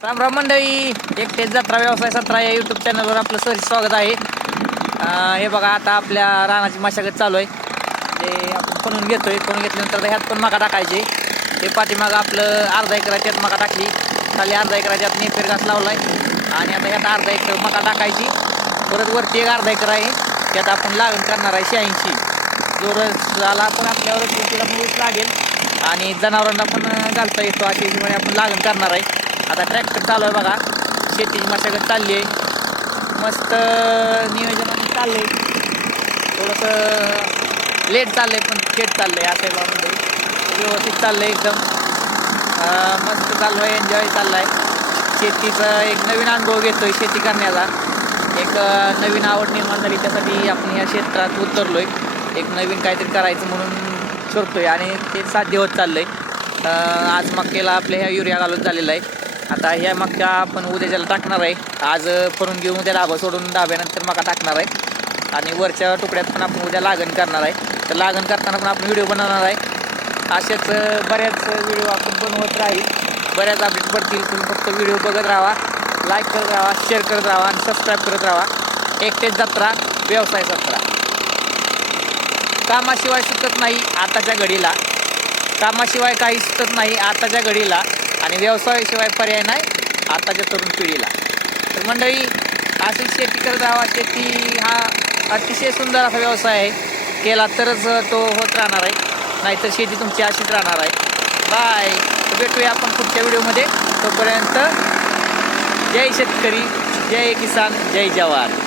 राम राम मंडळी एकटेच जत्रा व्यवसाय सत्रा या युट्यूब चॅनलवर आपलं सर स्वागत आहे. हे बघा आता आपल्या रानाची मशागत चालू आहे. ते आपण घेतो घेतोय. बनवून घेतल्यानंतर ह्यात पण मका टाकायचे. ते पाठीमागं आपलं अर्धा एकर त्यात मका टाकली. खाली अर्धा एकराच्या आत नेपेर घास लावलाय. आणि आता ह्यात अर्धा एकर मका टाकायची. परत वरती एक अर्धा एकर आहे. त्यात आपण लागण करणार आहे शहाऐंशी. जो रस झाला पण आपल्यावर तिला ऊस लागेल. आणि जनावरांना पण घालता येतो. अशी हिशोबाने आपण लागण करणार आहे. आता ट्रॅक्टर चालू आहे बघा. शेतीची मशागत चालली आहे मस्त नियोजनाने चाललंय. थोडंसं लेट चाललंय पण थेट चाललंय असं आहे म्हणजे. व्यवस्थित चाललंय एकदम. मस्त चालू आहे एन्जॉय चाललाय. शेतीचा एक नवीन अनुभव घेतोय शेती करण्याचा. एक नवीन आवड निर्माण झाली त्यासाठी आपण या क्षेत्रात उतरलोय. एक नवीन काहीतरी करायचं म्हणून करतोय आणि ते साध्य होत चाललंय. आहे आज मक्केला आपल्या ह्या युरिया घालून झालेला आहे. आता ह्या मक्का आपण उद्या ज्याला टाकणार आहे आज करून घेऊन उद्या डाबा सोडून डाब्यानंतर मका टाकणार आहे. आणि वरच्या तुकड्यात पण आपण उद्या लागण करणार आहे. तर लागण करताना पण आपण व्हिडिओ बनवणार आहे. असेच बऱ्याच व्हिडिओ आपण बनवत राहील. बऱ्याच अपडेट पडतील. तुम्ही फक्त व्हिडिओ बघत राहा लाईक करत राहा शेअर करत राहा आणि सबस्क्राईब करत राहा. एकटेच जत्रा व्यवसाय जत्रा कामाशिवाय सुटत नाही आताच्या घडीला. कामाशिवाय काही सुटत नाही आताच्या घडीला. आणि व्यवसायाशिवाय पर्याय नाही आताच्या तरुण पिढीला. तर मंडळी अशी शेती करत हवा शेती हा अतिशय सुंदर असा व्यवसाय आहे. केला तरच तो होत राहणार आहे. नाहीतर शेती तुमची अशीच राहणार आहे. बाय. भेटूया आपण पुढच्या व्हिडिओमध्ये. तोपर्यंत जय शेतकरी जय किसान जय जवान.